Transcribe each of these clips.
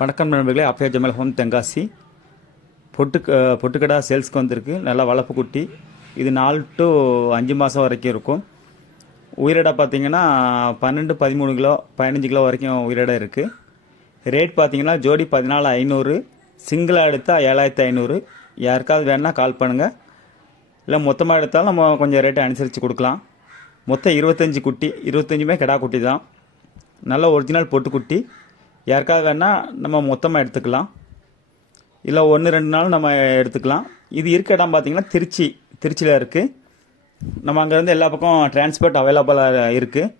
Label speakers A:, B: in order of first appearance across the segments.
A: வணக்கம் நண்பர்களே அப்யா ஜமல் ஹோம் தென்காசி. பொட்டு பொட்டுக்கடா சேல்ஸ்க்கு வந்திருக்கு. நல்லா வளர்ப்பு குட்டி. இது நாலு டு அஞ்சு மாதம் வரைக்கும் இருக்கும். உயிரிடை பார்த்தீங்கன்னா பன்னெண்டு பதிமூணு கிலோ பதினஞ்சு கிலோ வரைக்கும் உயிரிடை இருக்குது ரேட் பார்த்தீங்கன்னா ஜோடி பதினாலு ஐநூறு. சிங்கிளாக எடுத்தால் ஏழாயிரத்து ஐநூறு. யாருக்காவது வேணால் கால் பண்ணுங்கள் இல்லை மொத்தமாக எடுத்தாலும் நம்ம கொஞ்சம் ரேட்டை அனுசரித்து கொடுக்கலாம். மொத்தம் இருபத்தஞ்சி குட்டி. இருபத்தஞ்சுமே கிடா குட்டி தான். நல்ல ஒரிஜினல் பொட்டுக்குட்டி. யாருக்காவது வேணால் நம்ம மொத்தமாக எடுத்துக்கலாம். இல்லை ஒன்று ரெண்டு நாள் நம்ம எடுத்துக்கலாம். இது இருக்க இடம் பார்த்திங்கன்னா திருச்சி. திருச்சியில் இருக்குது நம்ம அங்கேருந்து எல்லா பக்கம் டிரான்ஸ்போர்ட் அவைலபிளாக இருக்குது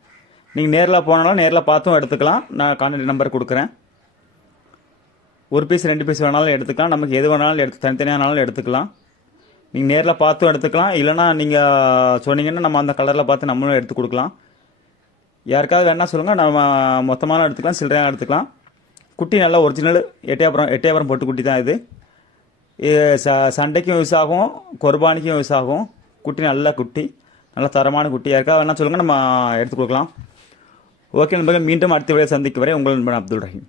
A: நீங்கள் நேரில் போனாலும் நேரில் பார்த்தும் எடுத்துக்கலாம். நான் கான்டாக்ட் நம்பர் கொடுக்குறேன். ஒரு பீஸ் ரெண்டு பீஸ் வேணாலும் எடுத்துக்கலாம். நமக்கு எது வேணாலும் எடுத்து தனித்தனியானாலும் எடுத்துக்கலாம். நீங்கள் நேரில் பார்த்தும் எடுத்துக்கலாம். இல்லைனா நீங்கள் சொன்னீங்கன்னா நம்ம அந்த கலரில் பார்த்து நம்மளும் எடுத்து கொடுக்கலாம். யாருக்காவது வேணால் சொல்லுங்கள் நம்ம மொத்தமாக எடுத்துக்கலாம். சில்லறையாக எடுத்துக்கலாம். குட்டி நல்லா ஒரிஜினல் எட்டயபுரம் எட்டயபுரம் பொட்டு குட்டி தான் இது. இது ச சண்டைக்கும் யூஸ் ஆகும் குர்பானிக்கும் யூஸ் ஆகும். குட்டி நல்ல குட்டி நல்ல தரமான குட்டியாக இருக்கா? வேணால் சொல்லுங்கள் நம்ம எடுத்து கொடுக்கலாம். ஓகே நண்பர்கள் மீண்டும் அடுத்த வேலையை சந்திக்க வரை உங்கள் நண்பன் அப்துல் ரஹீம்.